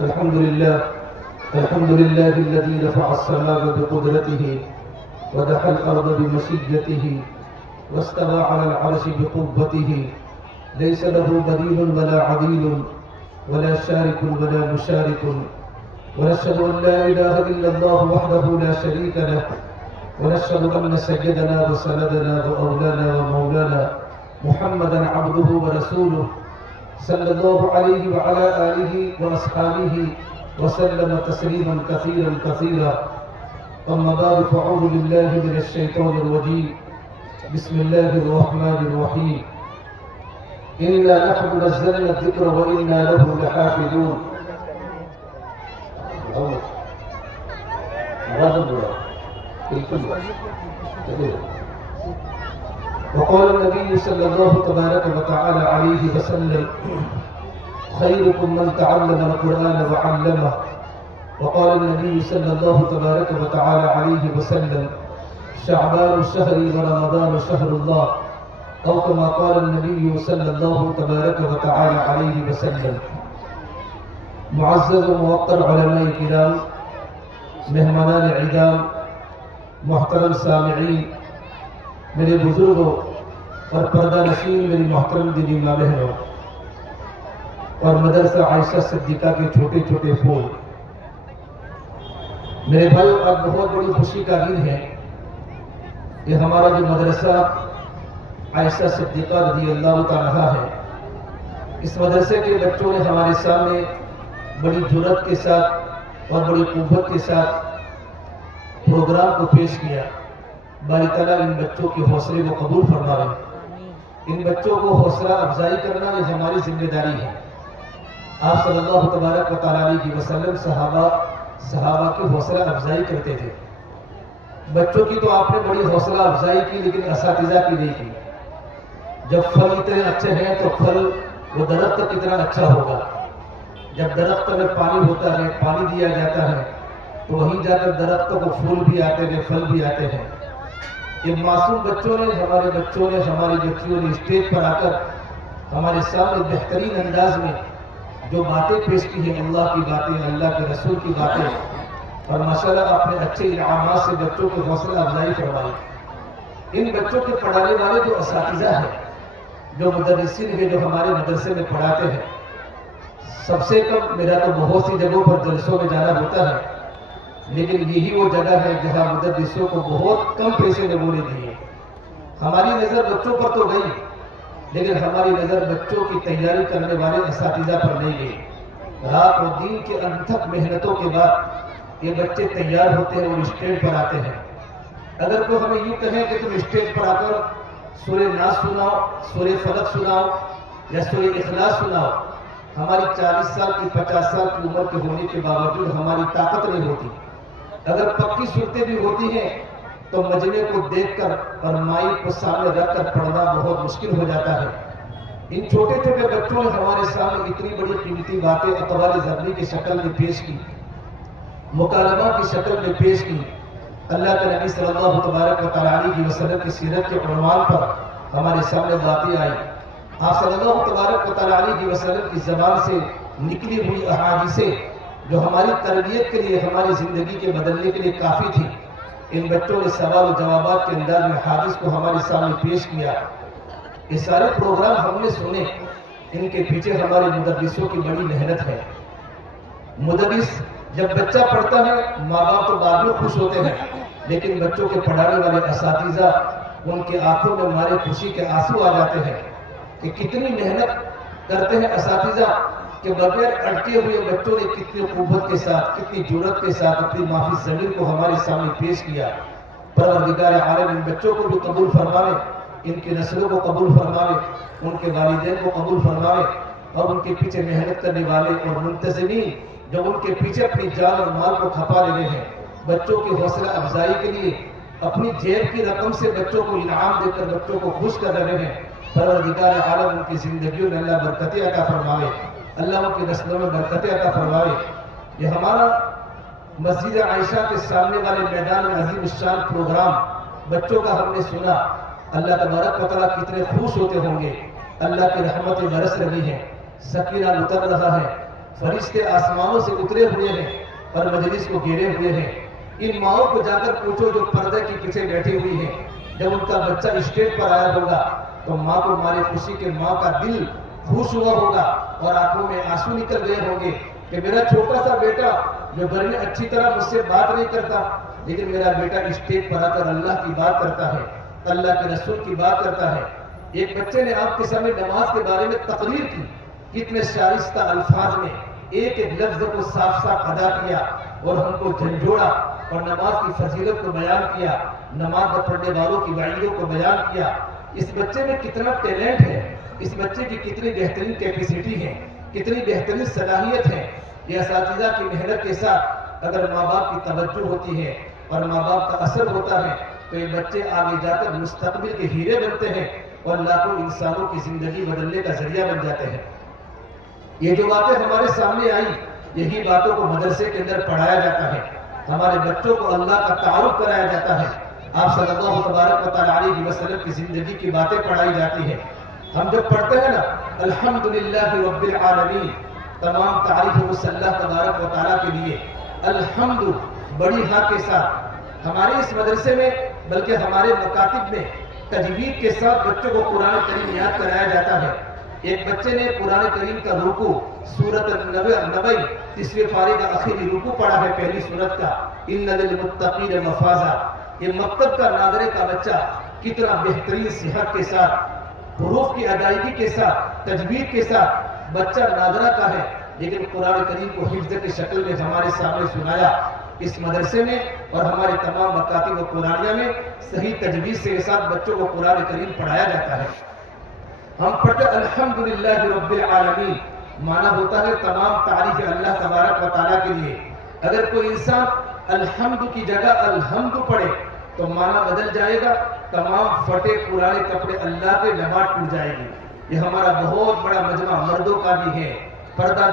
الحمد لله الذي رفع السماء بقدرته ودحى الأرض بمشيته واستوى على العرش بقوته ليس له بديل ولا عديل ولا شارك ولا مشارك ونشهد أن لا إله إلا الله وحده لا شريك له ونشهد أن سيدنا وسندنا وأولانا ومولانا محمدا عبده ورسوله صلى الله عليه وعلى آله وأصحابه وسلم تسليما كثيرا كثيرا. أما بعد فأعوذ بالله من الشيطان الرجيم. بسم الله الرحمن الرحيم. إنا نحن نزلنا الذكر وإنا له لحافظون. وقال النبي صلى الله تبارك وتعالى عليه وسلم: خيركم من تعلم القرآن وعلمه. وقال النبي صلى الله تبارك وتعالى عليه وسلم: شعبان شهري ورمضان شهر الله. أو كما قال النبي صلى الله تبارك وتعالى عليه وسلم. معزز و موقر علماء کرام، مہمانان اعظام، محترم سامعین، میرے بزرگوں اور پردہ نشین میری محترم دینی ماں بہنوں اور مدرسہ عائشہ صدیقہ کے چھوٹے چھوٹے پھول، میرے بھائی، آج بہت بڑی خوشی کا دن ہے کہ ہمارا جو مدرسہ عائشہ صدیقہ رضی اللہ تعالیٰ ہے، اس مدرسے کے بچوں نے ہمارے سامنے بڑی جرأت کے ساتھ اور بڑی قوت کے ساتھ پروگرام کو پیش کیا. باری تعالیٰ ان بچوں کے حوصلے کو قبول فرمائے. ان بچوں کو حوصلہ افزائی کرنا یہ ہماری ذمہ داری ہے. آپ صلی اللہ تبارک و تعالیٰ علیہ وسلم صحابہ کی حوصلہ افزائی کرتے تھے. بچوں کی تو آپ نے بڑی حوصلہ افزائی کی، لیکن اساتذہ کی نہیں کی. جب پھل اتنے اچھے ہیں تو پھل وہ درخت کتنا اچھا ہوگا. جب درخت میں پانی ہوتا ہے، پانی دیا جاتا ہے، تو وہیں جا کر درختوں کو پھول بھی آتے ہیں، پھل بھی آتے ہیں. یہ معصوم بچوں نے، ہماری بچیوں نے اسٹیج پر آ کر ہمارے سامنے بہترین انداز میں جو باتیں پیش کی ہیں، اللہ کی باتیں، اللہ کے رسول کی باتیں، اور ماشاءاللہ آپ نے اچھے انعامات سے بچوں کی حوصلہ افزائی فرمائی. ان بچوں کے پڑھانے والے جو اساتذہ ہیں، جو مدرسین ہیں، جو ہمارے مدرسے میں پڑھاتے ہیں، سب سے کم، میرا تو بہت سی جگہوں پر جلسوں میں جانا ہوتا ہے، لیکن یہی وہ جگہ ہے جہاں مدرسوں کو بہت کم پیسے میں بولے دیے. ہماری نظر بچوں پر تو گئی، لیکن ہماری نظر بچوں کی تیاری کرنے والے اساتذہ پر نہیں گئی. رات و دن کے انتھک محنتوں کے بعد یہ بچے تیار ہوتے ہیں اور اسٹیج پر آتے ہیں. اگر کوئی ہمیں یوں کہے کہ تم اسٹیج پر آ کر سورہ ناس سناؤ، سورہ فلق سناؤ یا سورہ اخلاص سناؤ، ہماری 40 سال کی 50 سال کی عمر کے ہونے کے باوجود ہماری طاقت نہیں ہوتی. اگر پکی صورتیں بھی ہوتی ہیں تو مجمع کو دیکھ کر اور مائک کو سامنے رکھ کر پڑھنا بہت مشکل ہو جاتا ہے. ان چھوٹے چھوٹے بچوں نے ہمارے سامنے اتنی بڑی قیمتی باتیں اقوال ضربی کی شکل میں پیش کی، مکالمہ کی شکل میں پیش کی. اللہ کے نبی صلی اللہ تبارک و تعالیٰ علیہ وسلم کی سیرت کے عنوان پر ہمارے سامنے باتیں آئی. آپ صلی اللہ تبارک و تعالیٰ علیہ وسلم کی زبان سے نکلی ہوئی احادیثیں جو ہماری تربیت کے لیے، ہماری زندگی کے بدلنے کے لیے کافی تھی. ان بچوں نے سوال و جوابات کے انداز میں حدیث کو ہمارے سامنے پیش کیا. یہ سارے پروگرام ہم نے سنے، ان کے پیچھے ہمارے مدرسوں کی بڑی محنت ہے. مدرس جب بچہ پڑھتا ہے، ماں باپ تو بعد میں خوش ہوتے ہیں، لیکن بچوں کے پڑھانے والے اساتذہ، ان کے آنکھوں میں ہمارے خوشی کے آنسو آ جاتے ہیں کہ کتنی محنت کرتے ہیں اساتذہ کہ بغیر اٹکے ہوئے بچوں نے کتنی قوت کے ساتھ، کتنی جرأت کے ساتھ اپنی معافی زمین کو ہمارے سامنے پیش کیا. پروردگار عالم ان بچوں کو بھی قبول فرمائے، ان کی نسلوں کو قبول فرمائے، ان کے والدین کو قبول فرمائے، اور ان کے پیچھے محنت کرنے والے اور منتظمین جو ان کے پیچھے اپنی جان اور مال کو کھپا رہے ہیں، بچوں کی حوصلہ افزائی کے لیے اپنی جیب کی رقم سے بچوں کو انعام دے کر بچوں کو خوش کر رہے ہیں. پروردگار عالم ان کی زندگیوں میں اللہ برکتیں عطا فرمائے، اللہ ان کی نسلوں میں برکتیں عطا فرمائے. یہ ہمارا مسجد عائشہ کے سامنے والے میدان میں عظیم الشان پروگرام بچوں کا ہم نے سنا. اللہ تبارک و تعالیٰ کتنے خوش ہوتے ہوں گے. اللہ کی رحمتیں برس رہی ہیں، سکینہ اتر رہا ہے، فرشتے آسمانوں سے اترے ہوئے ہیں اور مجلس کو گھیرے ہوئے ہیں۔ ان ماؤں کو جا کر پوچھو جو پردے کے پیچھے بیٹھی ہوئی ہیں، جب ان کا بچہ اسٹیج پر آیا ہوگا تو ماں کو مارے خوشی کے ماں کا دل خوش ہوا ہوگا اور آنکھوں میں آنسو نکل گئے ہوں گے کہ میرا چھوٹا سا بیٹا جو گھر میں اچھی طرح مجھ سے بات نہیں کرتا، لیکن میرا بیٹا اسٹیج پر آ کر اللہ کی بات کرتا ہے، اللہ کے رسول کی بات کرتا ہے۔ ایک بچے نے آپ کے سامنے نماز کے بارے میں تقریر کی، کتنے شائستہ الفاظ میں ایک ایک لفظ کو صاف صاف ادا کیا اور ہم کو جھنجھوڑا اور نماز کی فضیلت کو بیان کیا، نماز نہ پڑھنے والوں کی وعیدوں کو بیان کیا۔ اس بچے میں کتنا ٹیلنٹ ہے، اس بچے کی کتنی بہترین کیپیسٹی ہے، کتنی بہترین صلاحیت ہے۔ یہ اساتذہ کی محنت کے ساتھ اگر ماں باپ کی توجہ ہوتی ہے اور ماں باپ کا اثر ہوتا ہے تو یہ بچے آگے جا کر مستقبل کے ہیرے بنتے ہیں اور لاکھوں انسانوں کی زندگی بدلنے کا ذریعہ بن جاتے ہیں۔ یہ جو باتیں ہمارے سامنے آئی، یہی باتوں کو مدرسے کے اندر پڑھایا جاتا ہے، ہمارے بچوں کو اللہ کا تعارف کرایا جاتا ہے، آپ صلی اللہ تبارک و تعالی علیہ وسلم کی زندگی کی باتیں پڑھائی جاتی ہیں۔ ہم جب پڑھتے ہیں نا الحمدللہ رب العالمین، تمام تعریف اس اللہ تبارک و تعالیٰ کے لیے، الحمد بڑی ہاں کے ساتھ ہمارے اس مدرسے میں بلکہ ہمارے مکاتب میں تجوید کے ساتھ بچوں کو قرآن کریم یاد کرایا جاتا ہے۔ ایک بچے نے قرآن کریم کا رکوع سورۃ النبی 30ویں پارے کا آخری رکوع پڑھا ہے، پہلی سورت کا، ان للمتقین مفازا۔ یہ مکتب کا ناظرے کا بچہ کتنا بہترین صحت کے ساتھ، حروف کی ادائیگی کے ساتھ، تجوید کے ساتھ بچہ ناظرہ کا ہے، لیکن قرآن کریم کو حفظ کی شکل میں ہمارے سامنے سنایا۔ اس مدرسے میں اور ہمارے تمام مکاتب و قرآنیہ میں صحیح تجوید سے ساتھ بچوں کو قرآن کریم پڑھایا جاتا ہے۔ ہم پڑھتے الحمدللہ رب العالمین، معنی ہوتا ہے تمام تعریف اللہ تبارک و تعالیٰ کے لیے۔ اگر کوئی انسان الحمد کی جگہ الحمد پڑھے تو معنی بدل جائے گا، تمام پھٹے پرانے کپڑے اللہ کے لباٹ ٹوٹ جائے گی۔ یہ ہمارا بہت بڑا مجمع مردوں کا بھی ہے، پردہ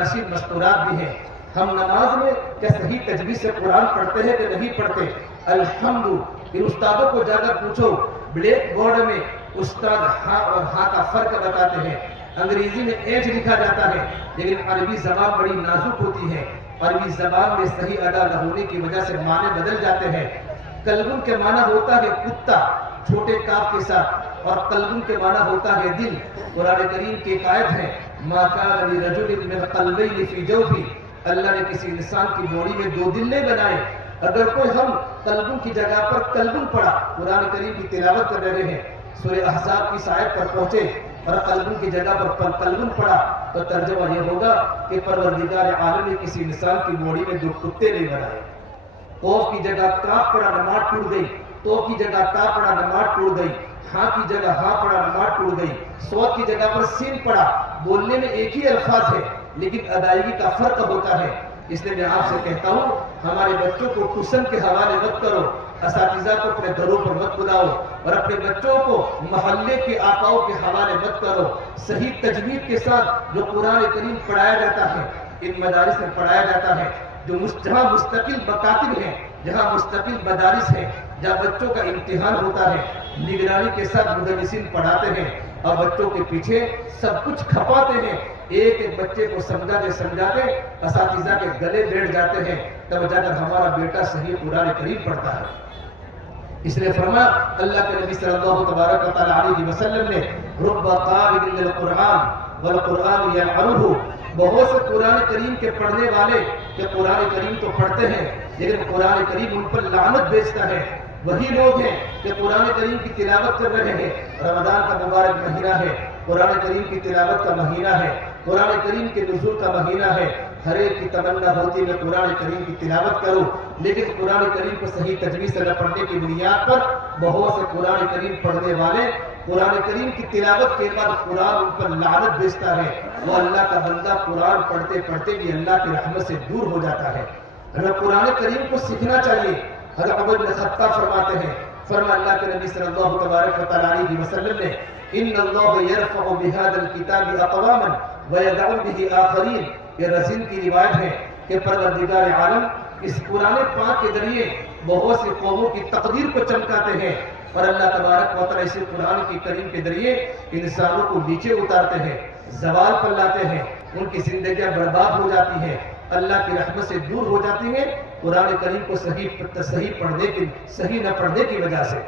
نشین مستورات بھی ہیں۔ ہم نماز میں کیا صحیح تجوید سے قرآن پڑھتے ہیں کہ نہیں پڑھتے؟ الحمد، ان استادوں کو جا کر پوچھو، بلیک بورڈ میں استاد ہاں اور ہاں کا فرق بتاتے ہیں۔ انگریزی میں ایچ لکھا جاتا ہے، لیکن عربی زبان بڑی نازک ہوتی ہے، عربی زبان میں صحیح ادا نہ ہونے کی وجہ سے معنی بدل جاتے ہیں۔ قلبن کے معنی ہوتا ہے کتا چھوٹے کاف کے ساتھ، اور قلبن کے معنی ہوتا ہے دل۔ قرآن کریم کی ایک آیت ہے، ما کان لرجل من قلبین فی جوفہ، اللہ نے کسی انسان کی بوڑی میں دو دل نہیں بنائے۔ اگر کوئی ہم قلبن کی جگہ پر قلبن پڑھا، قرآن کریم کی تلاوت کر رہے ہیں، سورہ احزاب کی آیت پر پہنچے اور قلبن کی جگہ پر قلبن پڑھا تو ترجمہ یہ ہوگا کہ پروردگار عالم نے کسی انسان کی بوڑی میں دو کتے نہیں بنائے۔ قوف کی جگہ کاف پڑھا، نماز ٹوٹ گئی۔ تو کی جگہ تا پڑھا، نماز ٹوٹ گئی۔ ہاں کی جگہ ہاں پڑھا، نماز ٹوٹ گئی۔ صوت کی جگہ پر سین پڑھا، بولنے میں ایک ہی الفاظ ہے لیکن ادائیگی کا فرق ہوتا ہے۔ اس لیے میں آپ سے کہتا ہوں، ہمارے بچوں کو ٹیوشن کے حوالے مت کرو، اساتذہ کو اپنے گھروں پر مت بلاؤ، اور اپنے بچوں کو محلے کے آقاؤں کے حوالے مت کرو۔ صحیح تجوید کے ساتھ جو قرآن کریم پڑھایا جاتا ہے، ان مدارس میں پڑھایا جاتا ہے، جہاں مستقل مکاتب ہیں، جہاں مستقل مدارس ہیں، جہاں بچوں کا امتحان ہوتا ہے، نگرانی کے ساتھ مدرسین پڑھاتے ہیں اور بچوں کے پیچھے سب کچھ کھپاتے ہیں۔ ایک ایک بچے کو سمجھاتے اساتذہ کے گلے بیٹھ جاتے ہیں، تب جا کر ہمارا بیٹا صحیح قرآن کریم پڑھتا ہے۔ اس لیے فرمایا اللہ کے نبی صلی اللہ تبارک و تعالی علیہ وسلم نے، رب قارئ للقرآن والقرآن یلعنہ، بہت سے قرآن کریم کے پڑھنے والے کہ قرآن کریم تو پڑھتے ہیں لیکن قرآن کریم ان پر لعنت بھیجتا ہے۔ وہی لوگ ہیں کہ قرآن کریم کی تلاوت کر رہے ہیں، رمضان کا مبارک مہینہ ہے، قرآن کریم کی تلاوت کا مہینہ ہے، قرآن کریم کے نزول کا مہینہ ہے، ہر ایک کی تمنا ہوتی ہے کہ قرآن کریم کی تلاوت کرو، لیکن قرآن کریم کو صحیح تجوید سے نہ پڑھنے کی بنیاد پر بہت سے قرآن کریم پڑھنے والے قرآن کریم کی تلاوت کے بعد قرآن ان پر لعنت بھیجتا ہے۔ وہ اللہ کا بندہ قرآن پڑھتے پڑھتے بھی اللہ کی رحمت سے دور ہو جاتا ہے۔ ہمیں قرآن کریم کو سیکھنا چاہیے۔ حضرت عمر بن خطاب فرماتے ہیں، فرما اللہ کے نبی صلی اللہ تبارک و تعالی علیہ وسلم نے، ان اللہ یرفع بهذا الكتاب اقواما ويدع به آخرین۔ یہ رسول کی روایت ہے کہ پروردگار عالم اس قرآن پاک کے ذریعے بہت سی قوموں کی تقدیر کو چمکاتے ہیں، اور اللہ تبارک و تعالیٰ اس قرآن کی کریم کے ذریعے انسانوں کو نیچے اتارتے ہیں، زوال پر لاتے ہیں، ان کی زندگیاں برباد ہو جاتی ہیں، اللہ کی رحمت سے دور ہو جاتی ہیں قرآن کریم کو صحیح نہ پڑھنے کی وجہ سے۔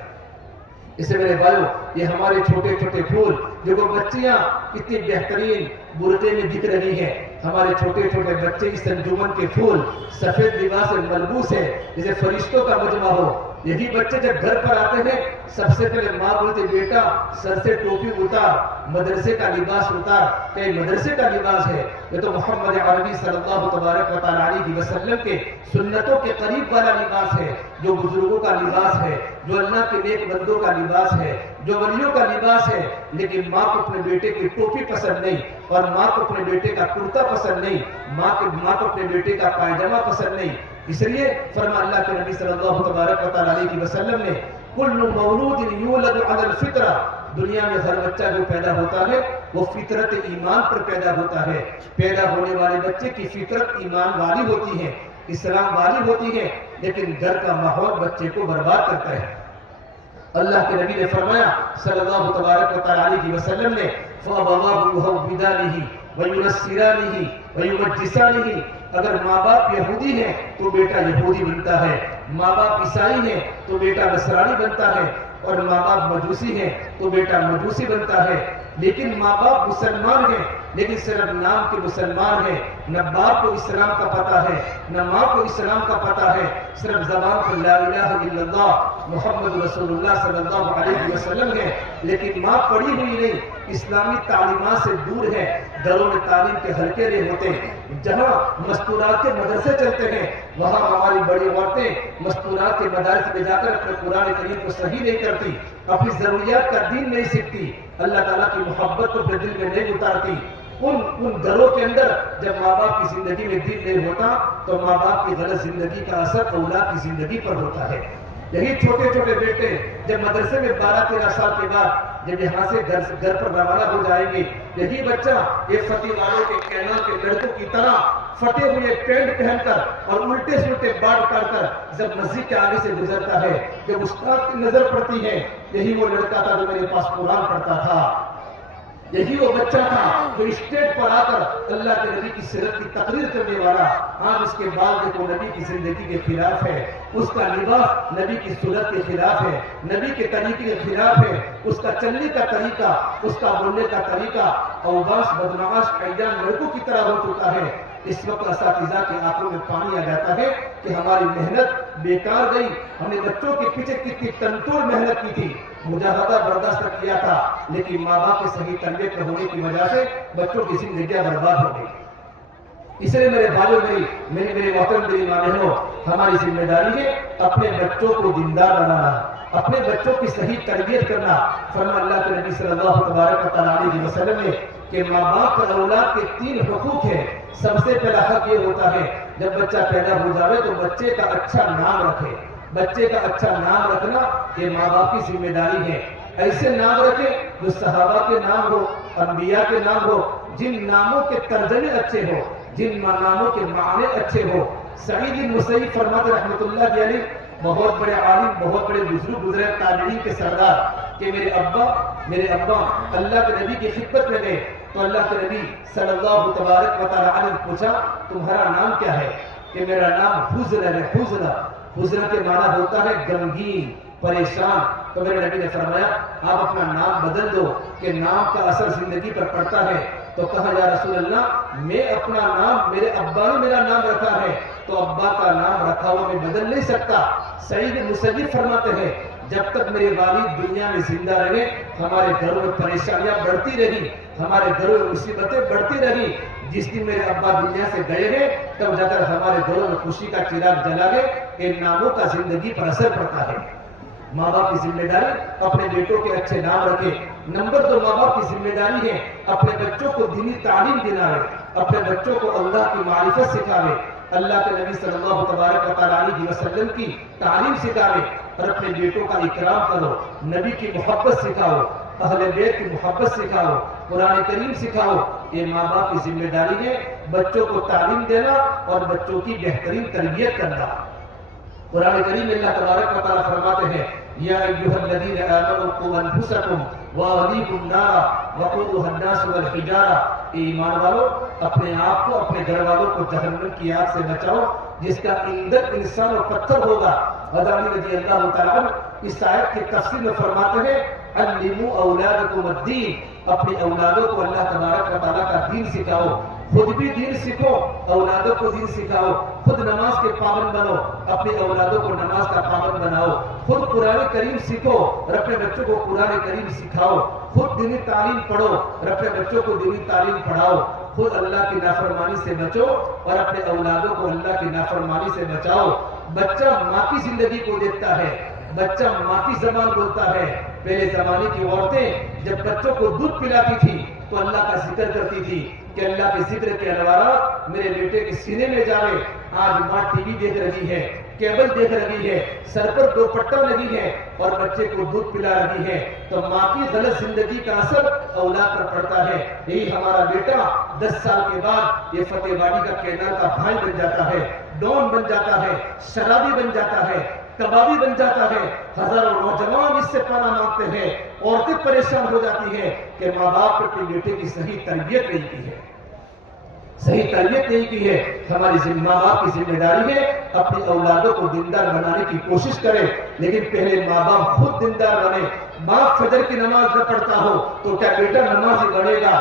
اسے میرے بھائیو، یہ ہمارے چھوٹے چھوٹے پھول، جو بچیاں کتنی بہترین برقعے میں دکھ رہی ہیں، ہمارے چھوٹے چھوٹے بچے اس انجمن کے پھول سفید لباس سے ملبوس ہے جیسے فرشتوں کا مجمع ہو۔ یہی بچے جب گھر پر آتے ہیں سب سے پہلے ماں بولتے بیٹا سر سے ٹوپی اتار، مدرسے کا لباس اتار، کہ یہ مدرسے کا لباس ہے، یہ تو محمد عربی صلی اللہ تبارک و تعالیٰ علیہ وسلم کے سنتوں کے قریب والا لباس ہے، جو بزرگوں کا لباس ہے، جو اللہ کے نیک بندوں کا لباس ہے، جو ولیوں کا لباس ہے۔ لیکن ماں کو اپنے بیٹے کی ٹوپی پسند نہیں، اور ماں کو اپنے بیٹے کا کرتا پسند نہیں، ماں کو اپنے بیٹے کا پائجامہ پسند نہیں۔ اس لیے فرما اللہ کے نبی صلی اللہ تبارک و تعالیٰ علیہ وسلم نے کل مولود یولد علی الفطرہ، دنیا میں ہر بچہ جو پیدا ہوتا ہے وہ فطرت ایمان پر پیدا ہوتا ہے۔ پیدا ہونے والے بچے کی فطرت ایمان والی ہوتی ہے، اسلام والی ہوتی ہے، لیکن گھر کا ماحول بچے کو برباد کرتا ہے۔ اللہ کے نبی نے فرمایا صلی اللہ تبارک و تعالیٰ علیہ وسلم نے فَأَبَوَاهُ يُهَوِّدَانِهِ وَيُنَصِّرَانِهِ وَيُمَجِّسَانِهِ، اگر ماں باپ یہودی ہیں تو بیٹا یہودی بنتا ہے، ماں باپ عیسائی ہیں تو بیٹا نصرانی بنتا ہے، اور ماں باپ مجوسی ہیں تو بیٹا مجوسی بنتا ہے۔ لیکن ماں باپ مسلمان ہیں، لیکن صرف نام کے مسلمان ہیں، نہ باپ کو اسلام کا پتہ ہے نہ ماں کو اسلام کا پتہ ہے، صرف زبان پر لا الہ الا اللہ محمد رسول اللہ صلی اللہ علیہ وسلم ہے، لیکن ماں پڑھی ہوئی نہیں، اسلامی تعلیمات سے دور ہے، گھروں میں تعلیم کے حلقے نہیں ہوتے، جہاں مستورات کے مدرسے چلتے ہیں وہاں ہماری بڑی عورتیں مستورات کے مدارس میں جا کر اپنے قرآن کریم کو صحیح نہیں کرتی، اپنی ضروریات کا دین نہیں سیکھتی، اللہ تعالیٰ کی محبت کو اپنے دل میں نہیں اتارتی۔ ان گھروں کے اندر جب ماں باپ کی زندگی میں دین نہیں ہوتا تو ماں باپ کی غلط زندگی کا اثر اولاد کی زندگی پر ہوتا ہے۔ یہی چھوٹے چھوٹے بیٹے جب مدرسے میں 12-13 سال کے بعد جب یہاں سے گھر پر روانہ ہو جائیں گے، یہی بچہ یہ فتح والوں کے کہنا کے لڑکوں کی طرح پھٹے ہوئے پینٹ پہن کر اور الٹے سلٹے بال کاٹ کر جب مسجد کے آگے سے گزرتا ہے، جب استاد کی نظر پڑتی ہے، یہی وہ لڑکا تھا جو میرے پاس قرآن پڑھتا تھا، یہی وہ بچہ تھا جو اسٹیج پر آ کر اللہ کے نبی کی سیرت کی تقریر کرنے والا، آج اس کے بال دیکھو نبی کی زندگی کے خلاف ہے، اس کا لباس نبی کی سنت کے خلاف ہے، نبی کے طریقے کے خلاف ہے، اس کا چلنے کا طریقہ، اس کا بولنے کا طریقہ اوباش بدمعاش ایام لڑکوں کی طرح ہو چکا ہے۔ اس وقت اساتذہ کی آنکھوں میں پانی آ جاتا ہے کہ ہماری محنت بیکار گئی، ہم نے بچوں کے پیچھے کتنی تنتور محنت کی تھی، مجاہدہ برداشت کیا تھا، لیکن ماں باپ کے صحیح تربیت نہ ہونے کی وجہ سے بچوں کی زندگیاں برباد ہو گئی۔ اس لیے میرے بھائیوں میرے محترم میری ماں بہنوں، ہماری ذمہ داری ہے اپنے بچوں کو دیندار بنانا، اپنے بچوں کی صحیح تربیت کرنا۔ فرما اللہ کے نبی صلی اللہ تبارک و تعالیٰ علیہ وسلم نے کہ ماں باپ پر اولاد کے 3 حقوق ہیں۔ سب سے پہلا حق یہ ہوتا ہے جب بچہ پیدا ہو جاوے تو بچے کا اچھا نام رکھے، بچے کا اچھا نام رکھنا یہ ماں باپ کی ذمہ داری ہے۔ ایسے نام رکھے جو صحابہ کے نام ہو، انبیاء کے نام ہو، جن ناموں کے ترجمے اچھے ہو، جن ناموں کے معنی اچھے ہو۔ سعید بن مسیب فرماتے رحمۃ اللہ علیہ، بہت بڑے عالم، بہت بڑے بزرگ گزرے تابعین کے سردار، کہ میرے ابا اللہ کے نبی کی خدمت میں گئے تو اللہ کے نبی صلی اللہ تبارک و تعالیٰ عنہ نے پوچھا تمہارا نام کیا ہے؟ کہ میرا نام حزن ہے۔ حزن کے معنی ہوتا ہے غمگین، پریشان۔ تو میرے نبی نے فرمایا آپ اپنا نام بدل دو کہ نام کا اثر زندگی پر پڑتا ہے۔ تو کہا یا رسول اللہ میں اپنا نام، میرے ابا نے میرا نام رکھا ہے تو ابا کا نام رکھا ہوا میں بدل نہیں سکتا۔ سعید بن مسیب فرماتے ہیں جب تک میرے والد دنیا میں زندہ رہے ہمارے گھروں میں پریشانیاں بڑھتی رہی، ہمارے گھروں میں مصیبتیں بڑھتی رہی۔ جس دن میرے ابا دنیا سے گئے ہیں تب جا کر ہمارے گھروں میں خوشی کا چراغ جلا ہے۔ ان ناموں کا زندگی پر اثر پڑتا ہے۔ ماں باپ کی ذمہ داری اپنے بیٹوں کے اچھے نام رکھے۔ نمبر 2 ماں باپ کی ذمہ داری ہے اپنے بچوں کو دینی تعلیم دلاوے، اپنے بچوں کو اللہ کی معرفت سکھاوے، اللہ کے نبی صلی اللہ تبارک و تعالیٰ علیہ وسلم کی تعلیم سکھاوے، اور اپنے بیٹوں کا اکرام کرو، نبی کی محبت سکھاؤ، اہل بیت کی محبت سکھاؤ، قرآن کریم سکھاؤ، یہ ماں باپ کی ذمہ داری ہے بچوں کو تعلیم دینا اور بچوں کی بہترین تربیت کرنا۔ قرآن کریم میں اللہ تبارک و تعالیٰ فرماتے ہیں یا ایھا الذین آمنوا قوا انفسکم واہلیکم نارا وقودھا الناس والحجارہ، ایمان والو اپنے آپ کو اپنے گھر والوں کو جہنم کی آگ سے بچاؤ جس کا ایندھن انسان اور پتھر ہوگا۔ حضرت علی رضی اللہ تعالیٰ عنہ اس آیت کی تفسیر میں فرماتے ہیں علموا اولادکم الدین، اپنی اولادوں کو اللہ تبارک و تعالیٰ کا دین سکھاؤ، خود بھی دین سیکھو، اولادوں کو دین سکھاؤ، خود نماز کے پابند بنو، اپنی اولادوں کو نماز کا پابند بناؤ، خود قرآن کریم سیکھو اور اپنے بچوں کو قرآن کریم سکھاؤ، خود دینی تعلیم پڑھو اور اپنے بچوں کو دینی تعلیم پڑھاؤ، خود اللہ کی نافرمانی سے بچو اور اپنے اولادوں کو اللہ کی نافرمانی سے بچاؤ۔ بچہ ماں کی زندگی کو دیکھتا ہے، بچہ ماں کی زبان بولتا ہے۔ پہلے زمانے کی عورتیں جب بچوں کو دودھ پلاتی تھی تو اللہ کا ذکر کرتی تھی کہ اللہ کے ذکر کے انوارات میرے بیٹے کے سینے میں جاوے۔ آج ماں ٹی وی دیکھ رہی ہے، کیبل دیکھ رہی ہے، سر پر دوپٹہ لگی ہے اور بچے کو دودھ پلا رہی ہے، تو ماں کی غلط زندگی کا اثر اولاد پر پڑتا ہے۔ یہی ہمارا بیٹا 10 سال کے بعد یہ فتح وادی کا کینال کا بھائی بن جاتا ہے، ڈون بن جاتا ہے، شرابی بن جاتا ہے، کبابی بن جاتا ہے۔ ہزاروں نوجوان اس سے پناہ مانگتے ہیں، عورتیں پریشان ہو جاتی ہیں کہ ماں باپ نے اپنے بیٹے کی صحیح تربیت نہیں کی ہے، صحیح تربیت نہیں کی ہے۔ ہماری ماں باپ کی ذمہ داری ہے اپنی اولادوں کو دیندار بنانے کی کوشش کرے، لیکن پہلے ماں باپ خود دیندار بنے۔ باپ فجر کی نماز نہ پڑھتا ہو تو کیا بیٹا نماز ہی پڑھے گا؟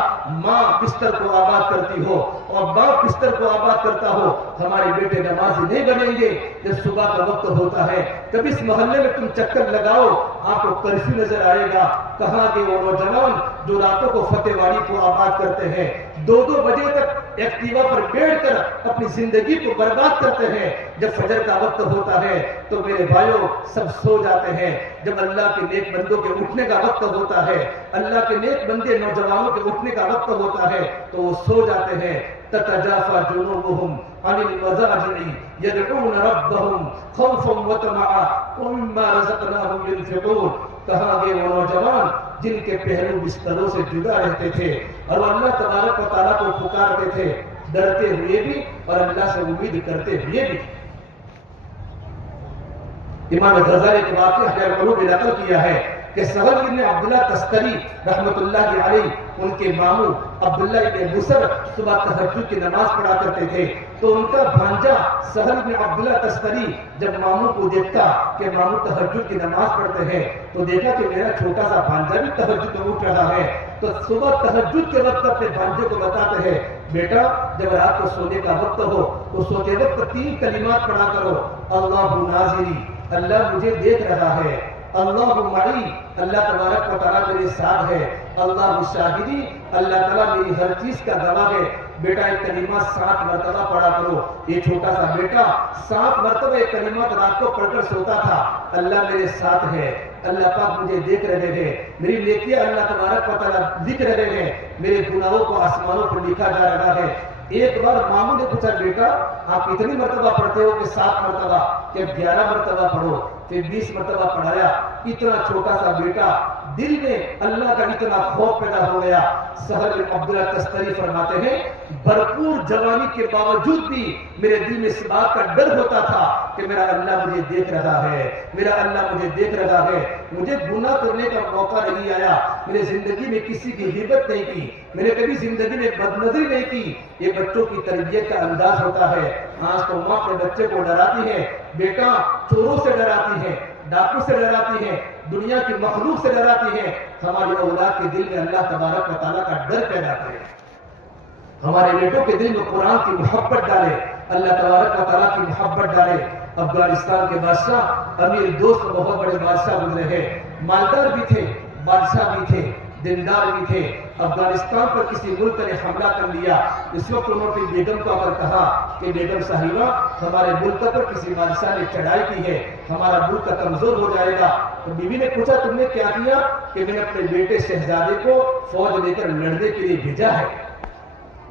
ماں بستر کو آباد کرتی ہو اور باپ بستر کو آباد کرتا ہو، ہمارے بیٹے نمازی نہیں بنیں گے۔ جب صبح کا وقت ہوتا ہے کبھی اس محلے میں تم چکر لگاؤ، آپ کو کرفیو نظر آئے گا۔ کہاں کے وہ نوجوان جو راتوں کو فتح وادی کو آباد کرتے ہیں، 2 بجے تک ایکٹیوا پر بیٹھ کر اپنی زندگی کو برباد کرتے ہیں، جب فجر کا وقت ہوتا ہے تو میرے بھائیوں سب سو جاتے ہیں۔ جب اللہ کے نیک بندوں کے اٹھنے کا وقت ہوتا ہے، اللہ کے نیک بندے نوجوانوں کے اٹھنے کا وقت ہوتا ہے تو وہ سو جاتے ہیں۔ تتجافى جنوبهم عن المضاجع يدعون ربهم خوفا وطمعا ومما رزقناهم ينفقون۔ کہاں گئے وہ نوجوان جن کے پہلو بستروں سے جدا رہتے تھے اور اللہ تبارک و تعالیٰ کو پکارتے تھے، ڈرتے ہوئے بھی اور اللہ سے امید کرتے ہوئے بھی۔ امام غزالی کے واقعہ احیاء القلوب میں نقل کیا ہے کہ سہل ابن عبداللہ تستری رحمت اللہ علیہ، ان کے ماموں عبداللہ ابن بسر صبح تہجد کی نماز پڑھا کرتے تھے، تو ان کا بھانجا سہل ابن عبداللہ تستری جب ماموں کو دیکھتا کہ ماموں تہجد کی نماز پڑھتے ہیں تو دیکھا کہ میرا چھوٹا سا بھانجا بھی تہجد میں اٹھ رہا ہے، تو صبح تہجد کے وقت اپنے بھانجے کو بتاتے ہیں بیٹا جب رات کو سونے کا وقت ہو تو سوتے وقت 3 کلمات پڑھا کرو، اللہ ناظری، اللہ مجھے دیکھ رہا ہے، اللہ معی، اللہ تبارک و تعالیٰ میرے ساتھ ہے، اللہ شاہدی، اللہ تعالیٰ میری ہر چیز کا گواہ ہے۔ بیٹا ایک کلمہ 7 مرتبہ پڑھا کرو۔ یہ چھوٹا سا بیٹا 7 مرتبہ ایک کلمات رات کو پڑھ کر سوتا تھا، اللہ میرے ساتھ ہے، اللہ پاک مجھے دیکھ رہے ہیں، میری نیکیاں اللہ تبارک و تعالیٰ لکھ رہے ہیں، میرے گناہوں کو آسمانوں پر لکھا جا رہا ہے۔ ایک بار ماموں نے پوچھا بیٹا آپ اتنی مرتبہ پڑھتے ہو کہ 7 مرتبہ، کہ 11 مرتبہ پڑھو، پھر 20 مرتبہ پڑھایا۔ اتنا چھوٹا سا بیٹا دل میں اللہ کا اتنا خوف پیدا ہو گیا۔ سہل بن عبداللہ تستری فرماتے ہیں بھرپور جوانی کے باوجود بھی میرے دل میں اس بات کا ڈر ہوتا تھا کہ میرا اللہ مجھے دیکھ رہا ہے، میرا اللہ مجھے دیکھ رہا ہے، مجھے گناہ کرنے کا موقع نہیں آیا، میرے زندگی میں کسی کی غیبت نہیں کی، میں نے کبھی زندگی میں بدنظری نہیں کی۔ یہ بچوں کی تربیت کا انداز ہوتا ہے۔ آج تو ماں اپنے بچے کو ڈراتی ہے، بیٹا چوروں سے ڈراتی ہے، ڈاکو سے ڈراتی ہے، دنیا کی مخلوق سے ڈراتی ہے۔ ہماری اولاد کے دل میں اللہ تبارک و تعالیٰ کا ڈر پیدا کرے، ہمارے بیٹوں کے دل میں قرآن کی محبت ڈالے، اللہ تبارک و تعالیٰ کی محبت ڈالے۔ افغانستان کے بادشاہ امیر دوست بہت بڑے بادشاہ گزرے ہیں، مالدار بھی تھے، بادشاہ بھی تھے، دیندار بھی تھے۔ افغانستان پر کسی ملک نے حملہ کر لیا، اس وقت انہوں نے بیگم کو آ کر کہا کہ بیگم صاحبہ ہمارے ملک پر کسی بادشاہ نے چڑھائی کی ہے، ہمارا ملک کمزور ہو جائے گا۔ تو بیوی نے پوچھا تم نے کیا کیا؟ کہ میں نے اپنے بیٹے شہزادے کو فوج لے کر لڑنے کے لیے بھیجا ہے۔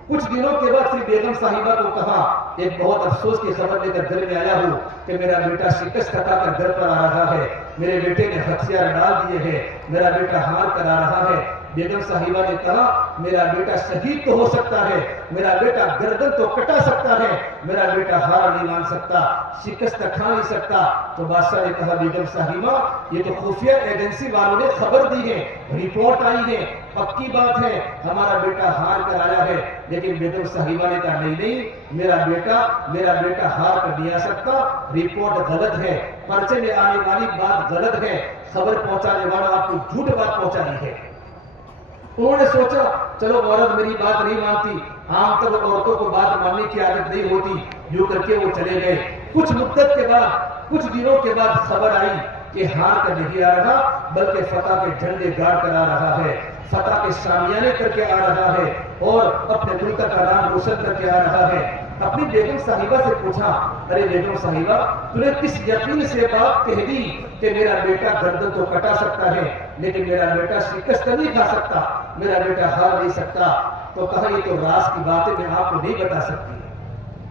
کچھ دنوں کے بعد پھر بیگم صاحبہ کو کہا ایک بہت افسوس کی خبر لے کر گھر میں آیا ہوں کہ میرا بیٹا شکست کھا کر گھر پر آ رہا ہے، میرے بیٹے نے ہتھیار ڈال دیے ہیں، میرا بیٹا ہار کر آ رہا ہے۔ بیگم صاحبہ نے کہا میرا بیٹا شہید تو ہو سکتا ہے، میرا بیٹا گردن تو کٹا سکتا ہے، میرا بیٹا ہار نہیں مان سکتا، شکست کھا نہیں سکتا۔ تو بادشاہ نے کہا بیگم صاحبہ یہ تو خفیہ ایجنسی والوں نے خبر دی ہے، رپورٹ آئی ہے، پکی بات ہے ہمارا بیٹا ہار کر آیا ہے۔ لیکن بیگم صاحبہ نے کہا نہیں، میرا بیٹا ہار کر نہیں آ سکتا، رپورٹ غلط ہے، پرچے میں آنے والی بات غلط ہے، خبر پہنچانے والا آپ کو جھوٹ بات پہنچانی ہے۔ انہوں نے سوچا چلو عورت میری بات نہیں مانتی، عام طور عورتوں کو بات ماننے کی عادت نہیں ہوتی، یوں کر کے وہ چلے گئے۔ کچھ مدت کے بعد، کچھ دنوں کے بعد خبر آئی کہ ہار کر نہیں آ رہا بلکہ فتح کے جھنڈے گاڑ کر آ رہا ہے، فتح کے شامیانے کر کے آ رہا ہے اور اپنے ملک کا نام روشن کر کے آ رہا ہے۔ اپنی بیگم صاحبہ سے پوچھا ارے بیگم صاحبہ تو نے کس یقین سے بات کہہ دی کہ میرا بیٹا گردن تو کٹا سکتا ہے لیکن میرا بیٹا شکست نہیں کھا سکتا، میرا بیٹا ہار نہیں سکتا؟ تو کہا یہ تو راز کی باتیں میں آپ کو نہیں بتا سکتی۔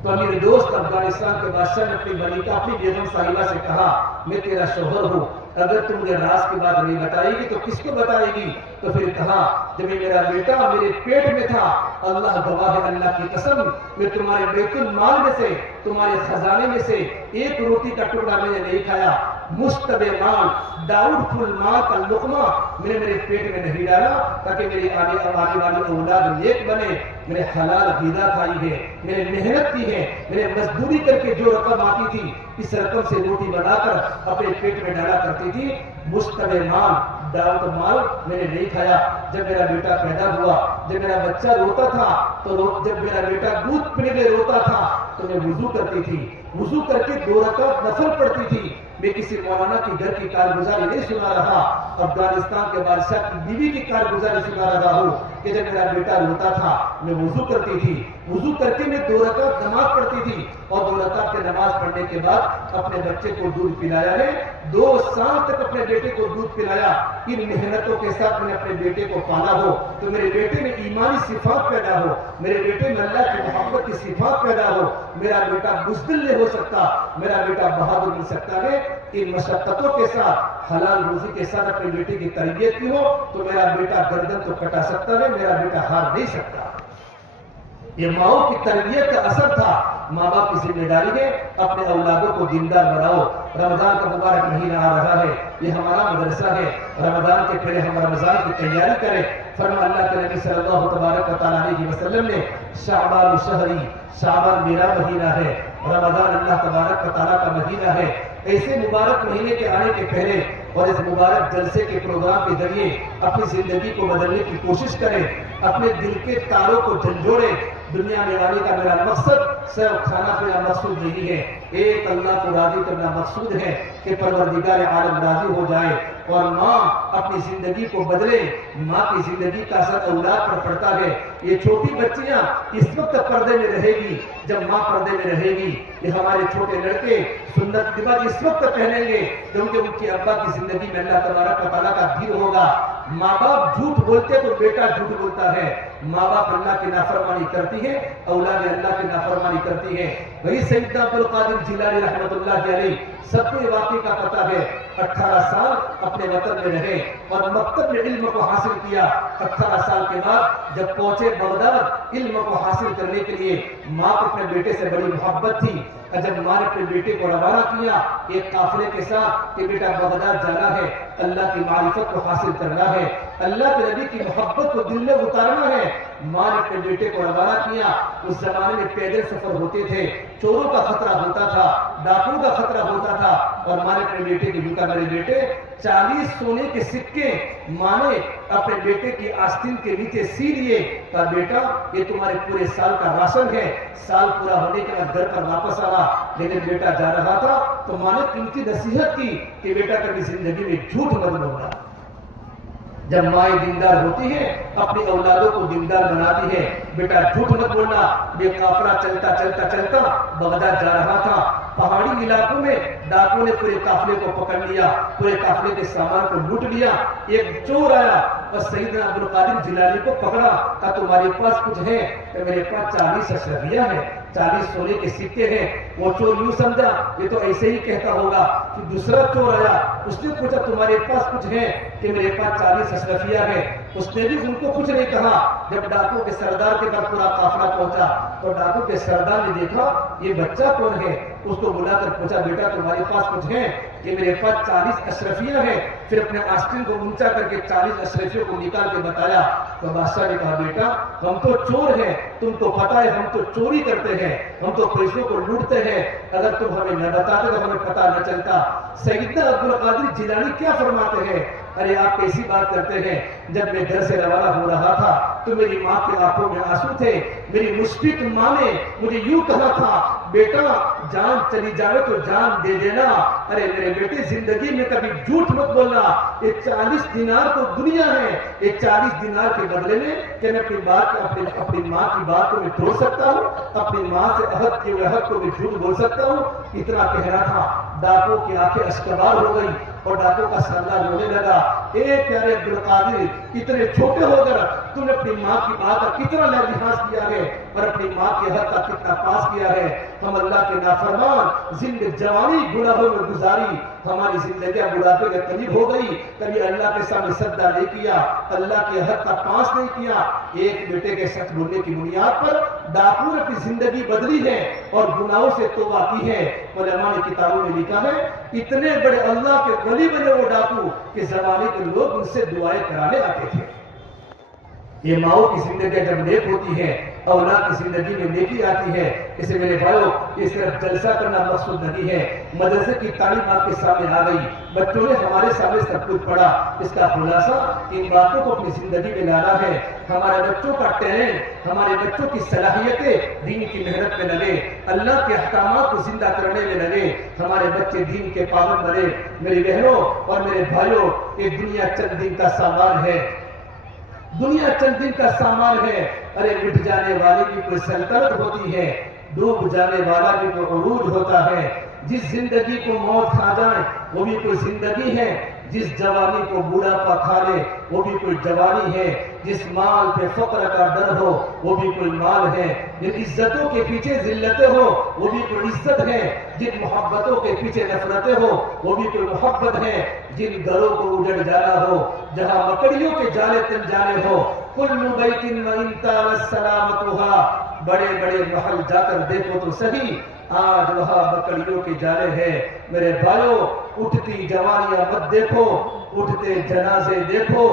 تو میرے دوست افغانستان کے بادشاہ نے اپنی ملکہ اپنی بیگم صاحبہ سے کہا میں تیرا شوہر ہوں، اگر تم مجھے راز کی بات نہیں بتائے گی تو کس کو بتائے گی؟ تو پھر کہا جب میرا بیٹا میرے پیٹ میں تھا اللہ گواہ ہے اللہ کی قسم میں تمہارے بیت المال میں سے تمہارے خزانے میں سے ایک روٹی کا ٹکڑا میں نے نہیں کھایا، مشتب مال داؤد فل مال کا لقمہ میں نے میرے پیٹ میں نہیں ڈالا تاکہ میری آنے والی اولاد نیک بنے۔ میں نے حلال غذا کھائی ہے، میں نے محنت کی ہے، میں نے مزدوری کر کے جو رقم آتی تھی اس رقم سے روٹی بنا کر اپنے پیٹ میں ڈالا کرتی تھی۔ مشتب مال داؤد مال میں نے نہیں کھایا۔ جب میرا بیٹا پیدا ہوا، جب میرا بچہ روتا تھا تو جب میرا بیٹا دودھ پینے کے لیے روتا تھا تو میں وضو کرتی تھی، وضو کر کے 2 رکعت نفل پڑھتی تھی۔ میں کسی مولانا کی گھر کی کارگزاری نہیں سنا رہا، افغانستان کے بادشاہ کی بیوی کی کارگزاری سنا رہا ہوں کہ جب میرا بیٹا روتا تھا میں وضو کرتی تھی، وضو کر کے میں 2 رکعت نماز پڑھتی تھی اور 2 رکعت کے نماز پڑھنے کے بعد اپنے بچے کو دودھ پلایا ہے۔ 2 سال تک اپنے بیٹے کو دودھ پلایا۔ ان محنتوں کے ساتھ میں نے اپنے بیٹے کو پالا ہو تو میرے بیٹے میں ایمانی صفات پیدا ہو، میرے بیٹے میں اللہ کی محبت کی صفات پیدا ہو، میرا بیٹا بزدل نہیں ہو سکتا، میرا بیٹا بہادر بن سکتا ہے۔ ان مشقتوں کے ساتھ حلال روزی کے ساتھ اپنے بیٹے کی تربیت کی ہو تو میرا بیٹا گردن تو کٹا سکتا ہے، میرا بیٹا ہار نہیں سکتا۔ یہ ماؤں کی تربیت کا اثر تھا۔ ماں باپ کی ذمہ داری ہے اپنے اولادوں کو دیندار بناؤ۔ رمضان کا مبارک مہینہ آ رہا ہے، یہ ہمارا مدرسہ ہے، رمضان کے پہلے ہم رمضان کی تیاری کریں۔ فرما اللہ کے نبی صلی اللہ تبارک و تعالیٰ علیہ وسلم نے شعبان شہری، شعبان میرا مہینہ ہے، رمضان اللہ تبارک و تعالیٰ کا مہینہ ہے۔ ایسے مبارک مہینے کے آنے کے پہلے اور اس مبارک جلسے کے پروگرام کے ذریعے اپنی زندگی کو بدلنے کی کوشش کریں، اپنے دل کے تاروں کو جھنجھوڑیں۔ دنیا میں آنے کا میرا مقصد صرف کھانا پینا مقصود نہیں ہے، ایک اللہ کو راضی کرنا مقصود ہے کہ پروردگار عالم راضی ہو جائے اور ماں اپنی زندگی کو بدلے۔ ماں کی زندگی کا اثر اولاد پر پڑتا ہے۔ یہ چھوٹی بچیاں اس وقت پردے میں رہے گی جب ماں پردے میں رہے گی، یہ ہمارے چھوٹے لڑکے سنت لباس اس وقت پہنیں گے کیونکہ ان کے ابا کی زندگی میں اللہ تبارک و تعالیٰ کا دین ہوگا۔ ماں باپ جھوٹ بولتے تو بیٹا جھوٹ بولتا ہے، ماں باپ اللہ کی نافرمانی کرتی ہے، اولاد اللہ کی نافرمانی کرتی ہے۔ وہی سیدنا عبدالقادر جیلانی رحمۃ اللہ علیہ، سب کو یہ واقعے کا پتہ ہے، 18 سال اپنے وطن میں رہے اور مکتب میں علم کو حاصل کیا۔ 18 سال کے بعد جب پہنچے بغداد علم کو حاصل کرنے کے لیے، ماں کو اپنے بیٹے سے بڑی محبت تھی۔ جب ماں نے اپنے بیٹے کو روانہ کیا ایک قافلے کے ساتھ کہ بیٹا بغداد جانا ہے، اللہ کی معرفت کو حاصل کرنا ہے، اللہ کے نبی کی محبت کو دل میں اتارنا ہے، ماں نے اپنے بیٹے کو روانہ کیا۔ اس زمانے میں پیدل سفر ہوتے تھے، چوروں کا خطرہ ہوتا تھا، ڈاکو کا خطرہ ہوتا تھا اور ماں نے اپنے بیٹے کی لکھا میرے بیٹے 40 سونے کے سکے ماں نے اپنے بیٹے کی آستین کے نیچے سی لیے، کہا بیٹا یہ تمہارے پورے سال کا راشن ہے، سال پورا ہونے کے بعد گھر پر واپس آنا۔ لیکن بیٹا جا رہا تھا تو ماں نے قیمتی نصیحت کی کہ بیٹا کبھی زندگی میں جھوٹ مت بولنا۔ جب مائیں دیندار ہوتی ہے اپنی اولادوں کو دیندار بناتی ہے، بیٹا جھوٹ مت بولنا۔ یہ قافلہ چلتا چلتا چلتا بغداد جا رہا تھا، پہاڑی علاقوں میں ڈاکو نے پورے قافلے کو پکڑ لیا، پورے قافلے کے سامان کو لوٹ لیا۔ ایک چور آیا اور سیدنا عبدالقادر جیلانی کو پکڑا، کہا تمہارے پاس کچھ ہے؟ کہ میرے پاس 40 اشرفیہ ہے، 40 سونے کے سکے ہیں۔ وہ چور یوں سمجھا یہ تو ایسے ہی کہتا ہوگا۔ کہ دوسرا چور آیا، اس نے پوچھا تمہارے پاس کچھ ہے؟ کہ میرے پاس 40 اشرفیہ ہے۔ اس نے بھی ان کو کچھ نہیں کہا۔ جب ڈاکو کے سردار کے پاس پورا قافلہ پہنچا تو ڈاکو کے سردار نے دیکھا یہ بچہ کون ہے، اس کو بلا کر پوچھا بیٹا تمہارے پاس کچھ ہے؟ کہ میرے پاس 40 اشرفیاں ہیں۔ پھر اپنے آستین کو اونچا کر کے 40 اشرفیوں کو نکال کے بتایا۔ تو بادشاہ نے کہا بیٹا ہم تو چور ہیں، تم کو پتا ہے ہم تو چوری کرتے ہیں، ہم تو پیسوں کو لوٹتے ہیں، اگر تم ہمیں نہ بتاتے تو ہمیں پتا نہ چلتا۔ سیدنا عبدالقادر جیلانی کیا فرماتے ہیں، ارے آپ کیسی بات کرتے ہیں، جب میں گھر سے روانہ ہو رہا تھا تو میری ماں کی آنکھوں میں آنسو تھے، میری مشفق ماں نے مجھے یوں کہا تھا بیٹا جان چلی جائے تو جان دے دینا، ارے میرے بیٹے زندگی میں کبھی جھوٹ مت بولنا، یہ 40 دینار تو دنیا ہے، یہ 40 دینار کے بدلے میں کہ میں اپنی ماں کی بات کو میں توڑ سکتا ہوں، اپنی ماں سے عہد کے عہد کو میں جھوٹ بول سکتا ہوں، اتنا کہہ رہا تھا۔ ڈاکو کی آنکھیں اشکبار ہو گئی اور ڈاکو کا سردار رونے لگا، اے پیارے عبدالقادر اتنے چھوٹے ہو کر تم نے اپنی ماں کی بات کا کتنا لحاظ کیا ہے اور اپنی ماں کے حق کا کتنا پاس کیا ہے۔ ہم اللہ کے نافرمان جوانی گناہوں میں گزاری، ہماری زندگیاں بڑھاپے کے قریب ہو گئی، کبھی اللہ کے سامنے سجدہ نہیں کیا، اللہ کے حق کا پاس نہیں کیا۔ ایک بیٹے کے سچ بولنے کی بنیاد پر ڈاکو نے اپنی زندگی بدلی ہے اور گناہوں سے توبہ کی ہے۔ علماء نے کتابوں میں لکھا ہے اتنے بڑے اللہ کے ولی بنے وہ ڈاکو کہ زمانے کے لوگ ان سے دعائیں کرانے آتے تھے۔ یہ ماؤں کی زندگی جب نیک ہوتی ہے، اولاد کی زندگی میں نیکی آتی ہے۔ اسے میرے بھائیوں یہ صرف جلسہ کرنا مقصود نہیں ہے، مدرسے کی تعلیم آپ کے سامنے آ گئی، بچوں نے ہمارے سامنے سب کچھ پڑھا، اس کا خلاصہ ان باتوں کو اپنی زندگی میں لانا ہے۔ ہمارے بچوں کا ٹیلنٹ، ہمارے بچوں کی صلاحیتیں دین کی محنت میں لگے، اللہ کے احکامات کو زندہ کرنے میں لگے، ہمارے بچے دین کے پابند بنے۔ میری بہنوں اور میرے بھائیوں یہ دنیا چند دن کا سامان ہے، دنیا چند دن کا سامان ہے، ارے مٹ جانے والے کی کوئی سلطنت ہوتی ہے، ڈوب جانے والا بھی کوئی عروج ہوتا ہے۔ جس زندگی کو موت کھا جائے وہ بھی کوئی زندگی ہے، جس جوانی کو بوڑھاپا کھا لے وہ بھی کوئی جوانی ہے، جس مال پہ فقر کا ڈر ہو وہ بھی کوئی مال ہے، جن عزتوں کے پیچھے ذلتیں ہو وہ بھی کوئی عزت ہے، جن محبتوں کے پیچھے نفرتیں ہو وہ بھی کوئی محبت ہے، جن گھروں کو اجڑ جانا ہو جہاں مکڑیوں کے جالے تن جانے ہو، کل بیت وان طالت سلامتها، بڑے بڑے محل جا کر دیکھو تو صحیح آج وہاں مکڑیوں کے جالے ہیں۔ میرے بھائیوں اٹھتی جوانیاں مت دیکھو، اٹھتے جنازے دیکھو،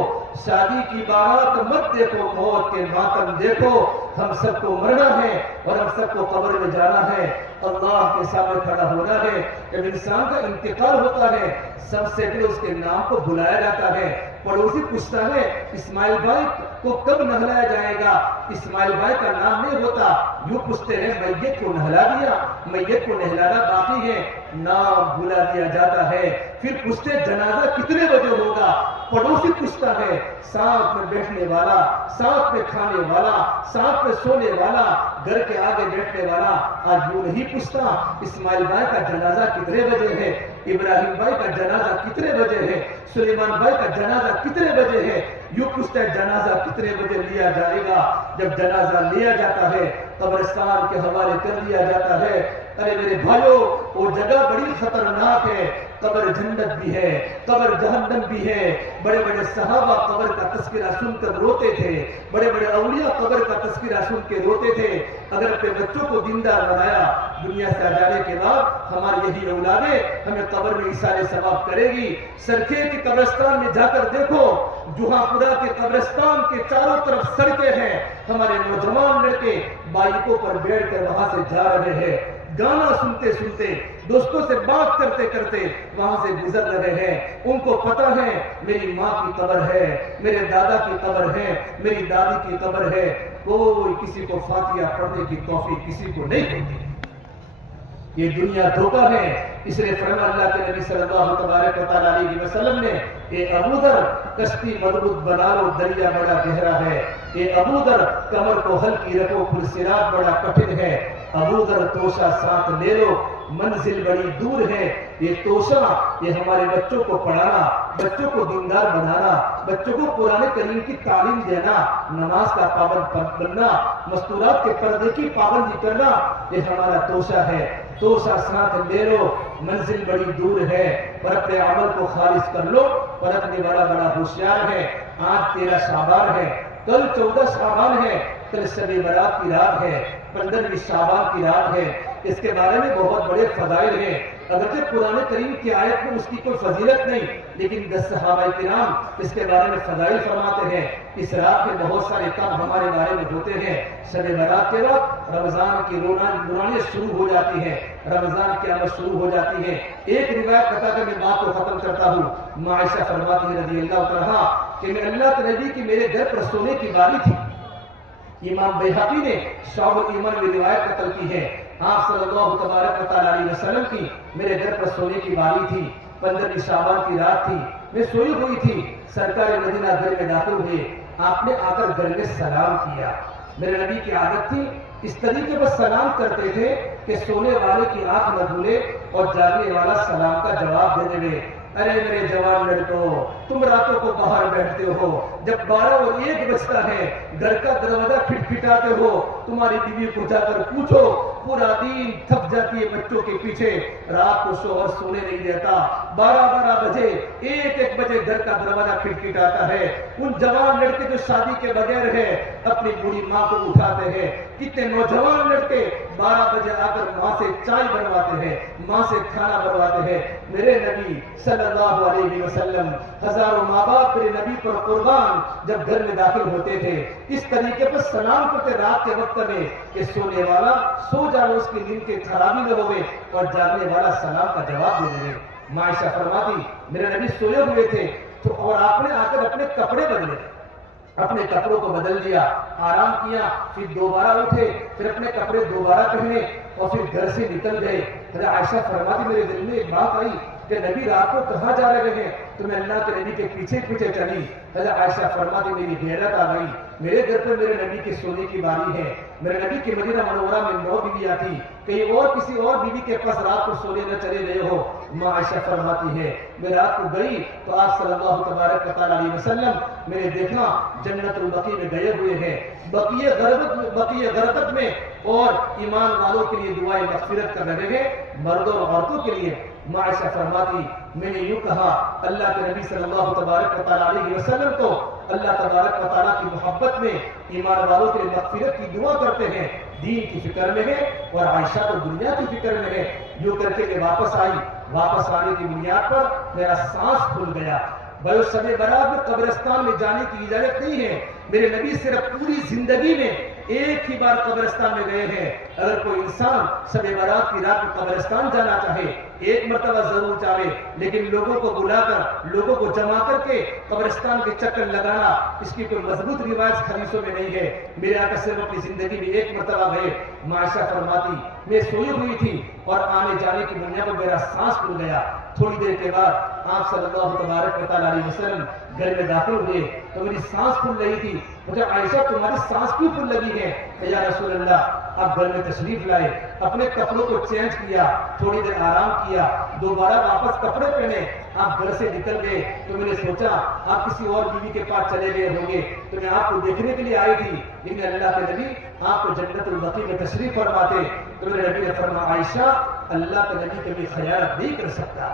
شادی کی بارات مت دیکھو، موت کے ماتم دیکھو۔ ہم سب کو مرنا ہے اور ہم سب کو قبر میں جانا ہے، اللہ کے سامنے کھڑا ہونا ہے۔ جب انسان کا انتقال ہوتا ہے سب سے پہلے اس کے نام کو بلایا جاتا ہے، پڑوسی پوچھتا ہے اسماعیل بھائی کو کب نہلایا جائے گا، اسماعیل بھائی کا نام نہیں ہوتا، یوں پوچھتے ہیں میت کو نہلا دیا، میت کو نہلانا باقی ہے، نام بلا دیا جاتا ہے۔ پھر پوچھتے جنازہ کتنے بجے ہوگا، پڑوسی پوچھتا ہے، ساتھ میں بیٹھنے والا، ساتھ میں کھانے والا، ساتھ میں سونے والا، گھر کے آگے بیٹھنے والا آج یوں نہیں پوچھتا اسماعیل بھائی کا جنازہ کتنے بجے ہے، ابراہیم بھائی کا جنازہ کتنے بجے ہے، سلیمان بھائی کا جنازہ کتنے بجے ہے، یوں پوچھتا ہے جنازہ کتنے بجے لیا جائے گا۔ جب جنازہ لیا جاتا ہے قبرستان کے حوالے کر دیا جاتا ہے، ارے میرے بھائیوں وہ جگہ بڑی خطرناک ہے، قبر جنت بھی ہے، قبر جہنم بھی ہے۔ بڑے بڑے صحابہ قبر کا تذکرہ سن کر روتے تھے، بڑے بڑے اولیاء قبر کا تذکرہ سن کے روتے تھے۔ اگر اپنے بچوں کو دیندار بنایا، دنیا سے جانے کے بعد ہماری یہی اولادیں ہمیں قبر میں ایثار ثواب کرے گی۔ سرکھے کے قبرستان میں جا کر دیکھو، جوہاں پورا کے قبرستان کے چاروں طرف سڑکیں ہیں، ہمارے نوجوان لڑکے بائکوں پر بیٹھ کر وہاں سے جا رہے ہیں، گانا سنتے سنتے، دوستوں سے بات کرتے کرتے وہاں سے گزر رہے ہیں۔ ان کو پتا ہے میری ماں کی قبر ہے، میرے دادا کی قبر ہے، میری دادی کی قبر ہے، کوئی کسی کو فاتحہ پڑھنے کی توفیق کسی کو نہیں ہوتی۔ یہ دنیا دھوکہ ہے، اس لیے فرمایا اللہ کے نبی صلی اللہ تبارک و تعالیٰ علیہ وسلم نے، اے ابو ذر کشتی مضبوط بنا لو، دریا بڑا گہرا ہے، اے ابو ذر کمر کو ہلکی رکھو، پل صراط بڑا کٹھن ہے، ابو ذر توشہ ساتھ لے لو، منزل بڑی دور ہے۔ یہ توشہ، یہ ہمارے بچوں کو پڑھانا، بچوں کو دیندار بنانا، بچوں کو قرآن کریم کی تعلیم دینا، نماز کا پابند بننا، مستورات کے پردے کی پابندی کرنا، یہ ہمارا توشہ ہے۔ توشہ ساتھ لے لو، منزل بڑی دور ہے، پر اپنے عمل کو خالص کر لو، پرکھنے والا بڑا ہوشیار ہے۔ آج 13 شعبان ہے، کل 14 شعبان ہے، کل شب برات کی رات ہے، 15 شعبان کی رات ہے۔ اس کے بارے میں بہت بڑے فضائل ہیں، اگرچہ قرآن کریم کی آیت میں اس کی کوئی فضیلت نہیں، لیکن 10 صحابہ کرام اس کے بارے میں فضائل فرماتے ہیں۔ اس رات میں بہت سارے کام ہمارے بارے میں ہوتے ہیں۔ شب برات کے وقت رمضان کی نورانیت شروع ہو جاتی ہے، رمضان کی آمد شروع ہو جاتی ہے۔ ایک روایت بتا کر میں بات کو ختم کرتا ہوں۔ ماں عائشہ فرماتی ہے رضی اللہ عنہا کہ میں اللہ کے نبی کی میرے گھر پر سونے کی باری تھی۔ امام بیہقی نے شعب الایمان میں روایت نقل کی ہے، آپ صلی اللہ تبارک علیہ وسلم کی میرے گھر پر سونے کی باری تھی، 15 شعبان کی رات تھی، میں سوئی ہوئی تھی، سرکار مدینہ گھر میں داخل ہوئے، آپ نے آ کر گھر میں سلام کیا۔ میرے نبی کی عادت تھی اس طریقے پر سلام کرتے تھے کہ سونے والے کی آنکھ نہ کھلے اور جاگنے والا سلام کا جواب دے دے۔ ارے میرے جوان لڑکوں، تم راتوں کو باہر بیٹھتے ہو، جب 12 اور 1 بجتا ہے گھر کا دروازہ کھٹکھٹاتے ہو، تمہاری بیوی کو جا کر پوچھو، پورا دن تھک جاتی ہے بچوں کے پیچھے، رات کو شوہر سونے نہیں دیتا، 12 بجے 1 بجے گھر کا دروازہ کھٹکھٹاتا ہے۔ ان جوان لڑکے جو شادی کے بغیر ہے اپنی بوڑھی ماں کو اٹھاتے ہیں۔ کتنے نوجوان لڑکے 12 بجے آ کر ماں سے چائے بنواتے ہیں، ماں سے کھانا بنواتے ہیں۔ میرے نبی صلی اللہ علیہ وسلم، ہزاروں ماں باپ میرے نبی پر قربان، جب گھر میں داخل ہوتے تھے اس طریقے پر سلام کرتے رات کے وقت میں کہ سونے والا سو جانا، اس کی نیند کی خرابی نہ ہوئے اور جاگنے والا سلام کا جواب دے دے۔ ماں عائشہ فرماتی میرے نبی سوئے ہوئے تھے تو اور آپ نے آ کر اپنے کپڑے بدلے، اپنے کپڑوں کو بدل دیا، آرام کیا، پھر دوبارہ اٹھے، پھر اپنے کپڑے دوبارہ پہنے اور پھر گھر سے نکل گئے۔ عائشہ فرماتی میرے دل میں ایک بات آئی کہ نبی رات کو کہاں جا رہے ہیں؟ تو میں اللہ کے نبی کے پیچھے پیچھے چلی۔ عائشہ فرماتی میری غیرت آ گئی، میرے گھر پر میرے نبی کے سونے کی باری ہے، میرے نبی کی مدینہ منورہ میں 9 بیویاں تھی، کہیں اور کسی اور بیوی کے پاس رات کو سونے نہ چلے گئے ہو۔ ماں عائشہ فرماتی ہے میں رات کو گئی تو آپ صلی اللہ تبارک علیہ وسلم میں نے دیکھا جنت البقیع میں گئے ہوئے ہیں، بقیع غرقت میں، اور ایمان والوں کے لیے دعائیں مغفرت کر رہے ہیں، مردوں اور عورتوں کے لیے۔ ماں عائشہ فرماتی میں نے یوں کہا اللہ کے نبی صلی اللہ تبارک علیہ وسلم تو اللہ تبارک و تعالیٰ کی محبت میں ایمان والوں کے لیے مغفرت کی دعا کرتے ہیں، دین کی فکر میں ہے، اور عائشہ تو دنیا کی فکر میں ہے۔ یوں کر کے میں واپس آئی، واپس آنے کی بنیاد پر میرا سانس کھل گیا۔ بھائی شب برات میں قبرستان میں جانے کی اجازت نہیں ہے، میرے نبی صرف پوری زندگی میں ایک ہی بار قبرستان میں گئے ہیں۔ اگر کوئی انسان شب برات کی رات میں قبرستان جانا چاہے، ایک مرتبہ ضرور چاہے، لیکن لوگوں کو بلا کر، لوگوں کو جمع کر کے قبرستان کے چکر لگانا، اس کی کوئی مضبوط روایت حدیثوں میں نہیں ہے۔ میرے آقا صرف اپنی زندگی میں ایک مرتبہ گئے۔ ماں عائشہ فرماتی میں سوئی ہوئی تھی اور آنے جانے کی بنیاد پر میرا سانس کھل گیا۔ تھوڑی دیر کے بعد آپ صلی اللہ تبارک علیہ وسلم گھر میں داخل ہوئے تو میری سانس کھل رہی تھی۔ مجھے عائشہ تمہاری سانس کیوں کھل لگی ہے؟ یا رسول اللہ، آپ گھر میں تشریف لائے، اپنے کپڑوں کو چینج کیا، تھوڑی دیر آرام کیا، دوبارہ واپس کپڑے پہنے، آپ گھر سے نکل گئے تو میں نے سوچا آپ کسی اور بیوی کے پاس چلے گئے ہوں گے، تو میں آپ کو دیکھنے کے لیے آئی تھی، لیکن اللہ کے نبی آپ کو جنت البقیع میں تشریف فرماتے۔ تو میرے نبی نے فرمایا عائشہ اللہ کے نبی کبھی خیانت نہیں کر سکتا،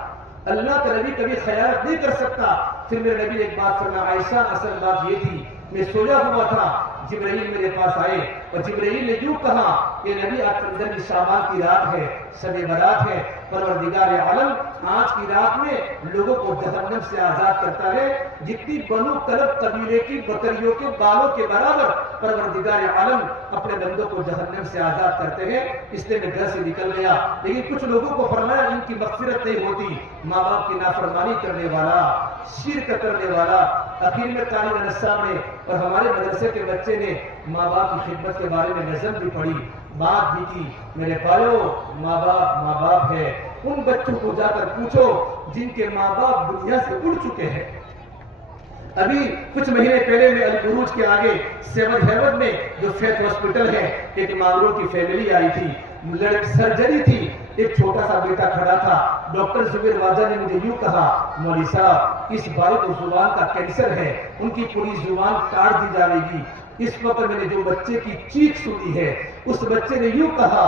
اللہ کا نبی کبھی خیانت نہیں کر سکتا۔ پھر میرے نبی نے ایک بات فرمایا عائشہ اصل بات یہ تھی میں سویا ہوا تھا، جبرائیل میرے پاس آئے اور جبرائیل نے یوں کہا کہ نبی آج 15 شعبان کی رات ہے، شب برات ہے، پروردگار عالم آج کی رات میں لوگوں کو جہنم سے آزاد کرتا ہے، جتنی بنو کلب قبیلے کی بکریوں کے بالوں کے برابر پروردگار عالم اپنے بندوں کو جہنم سے آزاد کرتے ہیں۔ اس لیے میں گھر سے نکل گیا، لیکن کچھ لوگوں کو فرمایا ان کی مغفرت نہیں ہوتی، ماں باپ کی نافرمانی کرنے والا، شرک کرنے والا۔ اخیر میں قاری انس صاحب نے اور ہمارے مدرسے کے بچے نے ماں باپ کی خدمت کے بارے میں نظم بھی پڑھی، بات بھی کی۔ میرے بھائیوں، ماں باپ ہے، ان بچوں کو جا کر پوچھو جن کے ماں باپ دنیا سے اڑ چکے ہیں۔ ابھی کچھ مہینے پہلے میں البروج کے آگے 7 ہیون میں جو فیتھ ہاسپٹل ہے، ایک مانگرو کی فیملی آئی تھی، سرجری تھی، ایک چھوٹا سا بیٹا کھڑا تھا، ڈاکٹر زبیر واجہ نے مجھے یوں کہا مولوی صاحب اس بھائی کو زبان کا کینسر ہے، ان کی پوری زبان کاٹ دی جائے گی۔ اس وقت میں نے جو بچے کی چیخ سنی ہے، اس بچے نے یوں کہا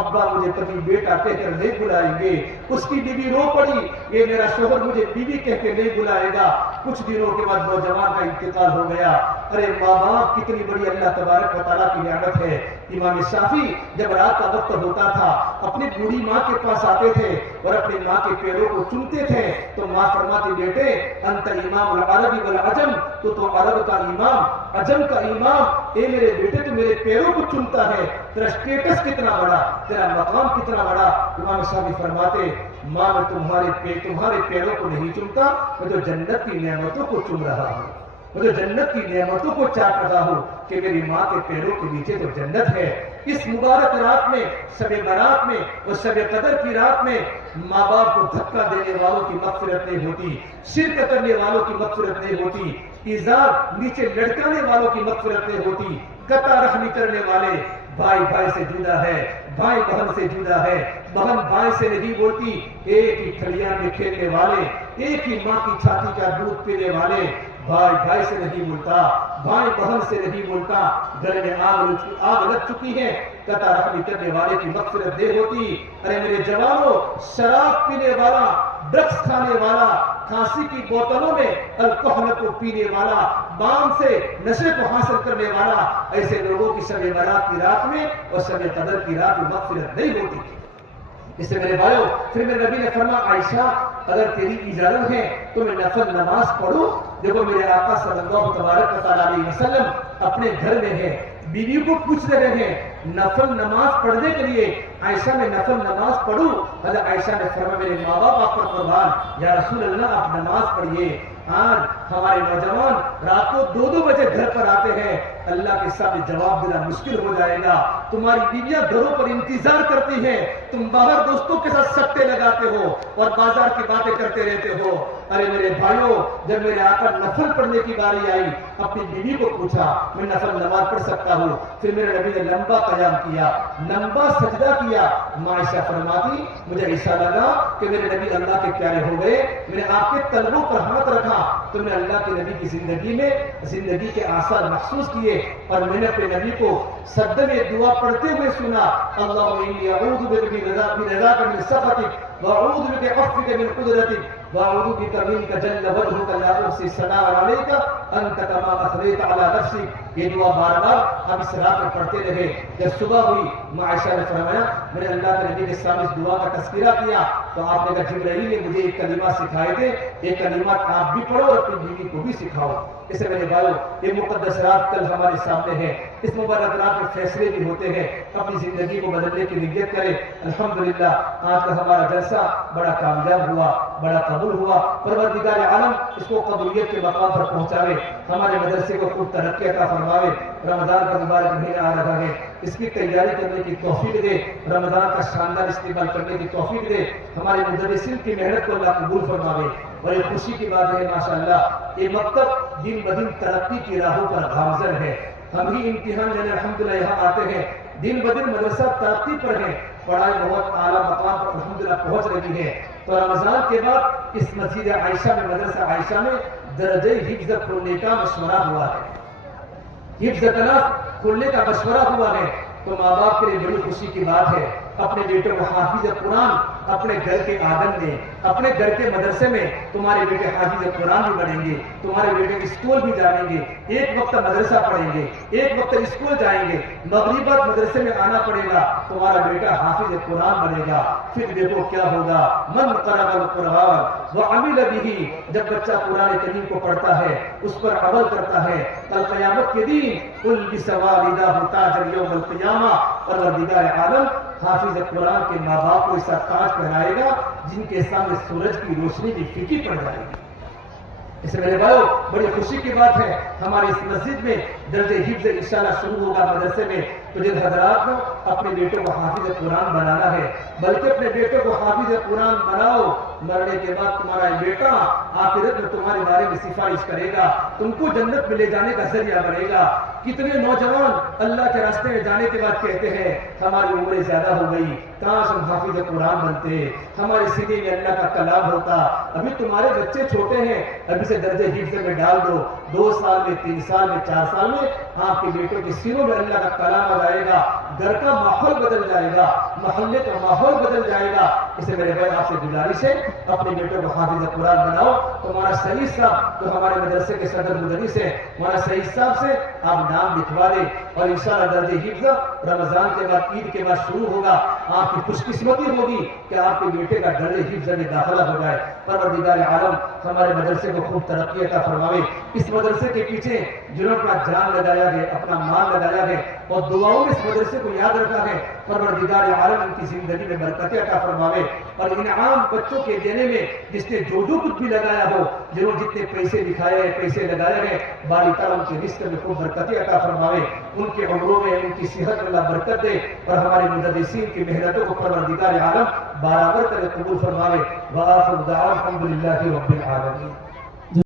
ابا مجھے کبھی بیٹا کہہ کر نہیں بلائیں گے۔ اس کی بیوی رو پڑی، یہ میرا شوہر مجھے بیوی کہہ کے نہیں بلائے گا۔ کچھ دنوں کے بعد نوجوان کا انتقال ہو گیا۔ ارے ماں باپ کتنی بڑی اللہ تبارک و تعالیٰ کی نعمت ہے۔ امام شافعی جب رات کا وقت ہوتا تھا اپنی بوڑھی ماں کے پاس آتے تھے اور اپنی ماں کے پیروں کو چومتے تھے تو ماں فرماتی بیٹے انت امام العربی والعجم، تو عرب کا امام عجم کا امام، اے میرے بیٹے تو میرے پیروں کو چومتا ہے، تیرا سٹیٹس کتنا بڑا، تیرا مقام کتنا بڑا۔ امام شافعی فرماتے ماں میں تمہارے پیروں کو نہیں چومتا، میں تو جنت کی نعمتوں کو چوم رہا ہوں، میں تو جنت کی نعمتوں کو چاٹ رہا ہوں کہ میری ماں کے پیروں کے نیچے تو جنت ہے۔ اس مبارک رات میں، شب برات میں اور شب قدر کی رات میں ماں باپ کو دھکا دینے والوں کی مغفرت نہیں ہوتی، شرک کرنے والوں کی مغفرت نہیں ہوتی، ایذا نیچے لٹکانے والوں کی مغفرت نہیں ہوتی، قطع رحمی کرنے والے، بھائی بھائی سے جدا ہے، بھائی بہن سے جدا ہے، بہن بھائی سے نہیں بولتی، ایک ہی کھلیان میں کھیلنے والے، ایک ہی ماں کی چھاتی کا دودھ پینے والے، بھائی بھائی سے نہیں بولتا، بھائی بہن سے نہیں بولتا، گھر میں آگ لگ چکی ہے، قطع رحمی کرنے والے کی مغفرت نہیں ہوتی۔ ارے میرے جوانوں، شراب پینے والا، ڈرگس کھانے والا، کھانسی کی بوتلوں میں الکحل کو پینے والا، بام سے نشے کو حاصل کرنے والا، ایسے لوگوں کی شب برات کی رات میں اور شب قدر کی رات میں مغفرت نہیں ہوتی۔ اس سے میرے بھائیو پھر میرے نبی نے فرمایا عائشہ اگر تیری اجازت ہے تو میں نفل نماز پڑھوں؟ دیکھو میرے آقا صلی اللہ تبارک و تعالیٰ علیہ وسلم اپنے گھر میں ہیں، بیوی کو پوچھ رہے ہیں نفل نماز پڑھنے کے لیے عائشہ میں نفل نماز پڑھوں؟ حضرت عائشہ نے فرمایا میرے ماں باپ آپ پر قربان، یا رسول اللہ آپ نماز پڑھیے۔ آج ہمارے نوجوان رات کو 2-2 بجے گھر پر آتے ہیں، اللہ کے سامنے جواب دینا مشکل ہو جائے گا۔ تمہاری بیویاں گھروں پر انتظار کرتی ہیں، تم باہر دوستوں کے ساتھ سٹے لگاتے ہو اور بازار کی باتیں کرتے رہتے ہو۔ ارے میرے بھائیوں جب میرے آقا نفل پڑھنے کی باری آئی اپنی بیوی کو پوچھا میں نفل نماز پڑھ سکتا ہوں؟ پھر میرے نبی نے لمبا قیام کیا، لمبا سجدہ کیا۔ عائشہ فرماتی مجھے ایسا لگا کہ میرے نبی اللہ کے پیارے ہو گئے، میں نے آپ کے تلووں پر ہاتھ رکھا تو میں اللہ کے نبی کی زندگی کے آثار محسوس کیے اور میں نے اپنے نبی کو سجدے میں دعا پڑھتے ہوئے سنا اللہم انی اعوذ بک برضاک من سخطک واعوذ بک عفوک من قدرتک واعوذ بک منک جل وجہک لا احصی ثناء علیک انت کما اثنیت علی نفسک۔ یہ دعا بار بار ہم اس رات میں پڑھتے رہے۔ جب صبح ہوئی عائشہ نے فرمایا میں نے اللہ کے نبی کے سامنے اس دعا کا تذکرہ کیا تو آپ نے کہا جبرائیل نے مجھے ایک کلمہ سکھائے تھے، یہ کلمات آپ بھی پڑھو اور اپنی بیوی کو بھی سکھاؤ۔ اسے میرے بھائیو یہ مقدس رات کل ہمارے سامنے ہے، اس مبارک رات میں فیصلے بھی ہوتے ہیں، اپنی زندگی کو بدلنے کی نیت کریں۔ الحمدللہ آج کا ہمارا جلسہ بڑا کامیاب ہوا، بڑا قبول ہوا۔ پروردگار عالم اس کو قبولیت کے مقام پر پہنچاوے، ہمارے مدرسے کو خوب ترقی عطا فرماوے۔ رمضان کا مبارک مہینہ آ رہا ہے، اس کی تیاری کرنے کی توفیق دے، رمضان کا شاندار استعمال کرنے کی توفیق دے، ہمارے مدرسین کی محنت کو اللہ قبول فرماوے۔ اور یہ خوشی کی بات ہے ماشاءاللہ یہ مکتب دن بدن ترقی کی راہوں پر گامزن ہے۔ ہم ہی امتحان لینے الحمدللہ یہاں آتے ہیں، دن بدن مدرسہ ترقی پر ہے، پڑھائی بہت اعلیٰ مقام پر الحمدللہ پہنچ رہی ہے۔ تو رمضان کے بعد اس مسجد عائشہ میں مدرسہ عائشہ میں درجہ حفظ کھولنے کا مشورہ ہوا ہے، حفظ کلاس کھولنے کا مشورہ ہوا ہے۔ تو ماں باپ کے لیے بڑی خوشی کی بات ہے، اپنے بیٹوں کو حافظ قرآن اپنے گھر کے آنگن میں، اپنے گھر کے مدرسے میں تمہارے بیٹے حافظ قرآن بھی بنیں گے، تمہارے بیٹے اسکول بھی جائیں گے، ایک وقت مدرسہ پڑھیں گے، ایک وقت اسکول جائیں گے، مغرب بعد مدرسے میں آنا پڑے گا، تمہارا بیٹا حافظ قرآن بنے گا۔ پھر دیکھو کیا ہوگا، من قرأ القرآن وعمل به، جب بچہ قرآن کریم کو پڑھتا ہے اس پر عمل کرتا ہے، کل قیامت کے دن البس والدہ تاج یوم القیامہ، پروردگار عالم حافظ قرآن کے ماں باپ کو ایسا تاج پہنائے گا جن کے سامنے سورج کی روشنی بھی پھیکی پڑ جائے گی۔ اس میرے بھائیو بڑی خوشی کی بات ہے، ہماری اس مسجد میں درجہ حفظ انشاءاللہ شروع ہوگا مدرسے میں تو جن حضرات کو اپنے بیٹوں کو حافظ قرآن بنانا ہے، بلکہ اپنے بیٹوں کو حافظ قرآن بناؤ، مرنے کے بعد تمہارا بیٹا آخرت میں تمہارے بارے میں سفارش کرے گا، تم کو جنت میں لے جانے کا ذریعہ بنے گا۔ کتنے نوجوان اللہ کے راستے میں جانے کے بعد کہتے ہیں ہماری عمریں زیادہ ہو گئی، کاش ہم حافظ قرآن بنتے، ہمارے سینے میں اللہ کا کلام ہوتا۔ ابھی تمہارے بچے چھوٹے ہیں، ابھی سے درجے حفظ میں ڈال دو، 2 سال میں، 3 سال میں، 4 سال میں آپ کے بیٹوں کے سینوں میں اللہ کا کلام آ جائے گا، گھر کا ماحول بدل جائے گا، محلے کا ماحول بدل جائے گا۔ اسے میرے بھائی آپ سے گزارش ہے اپنے بیٹوں کو حافظ قرآن بناؤ۔ تمہارا سعید صاحب تو ہمارے مدرسے کے صدر مدرس ہیں، ہمارا سعید صاحب سے آپ نام لکھوا دیں، اور انشاءاللہ درجہ حفظ رمضان کے بعد، عید کے بعد شروع ہوگا۔ آپ کی خوش قسمتی ہوگی کہ آپ کے بیٹے کا درجہ حفظ میں داخلہ ہو جائے۔ پروردگار عالم ہمارے مدرسے کو خوب ترقی عطا فرماوے۔ اس مدرسے کے پیچھے جنہوں نے اپنا جان لگایا ہے، اپنا مال لگایا ہے، اور دعاؤں میں اس مدرسے کو یاد رکھا ہے، پروردگار عالم ان کی زندگی میں برکت عطا فرماوے، اور انعام بچوں کے دینے میں جس نے جو کچھ بھی لگایا ہو، جنہوں جتنے پیسے دکھائے ہیں، پیسے لگائے ہیں، باری تعالیٰ ان کے رزق میں خوب برکت عطا فرماوے، ان کے عمروں میں ان کی صحت میں اللہ برکت دے، اور ہمارے مدرسین کی محنتوں کو پروردگار عالم برابر کرے، قبول فرماوے۔ وآخر دعوانا الحمدللہ رب العالمین۔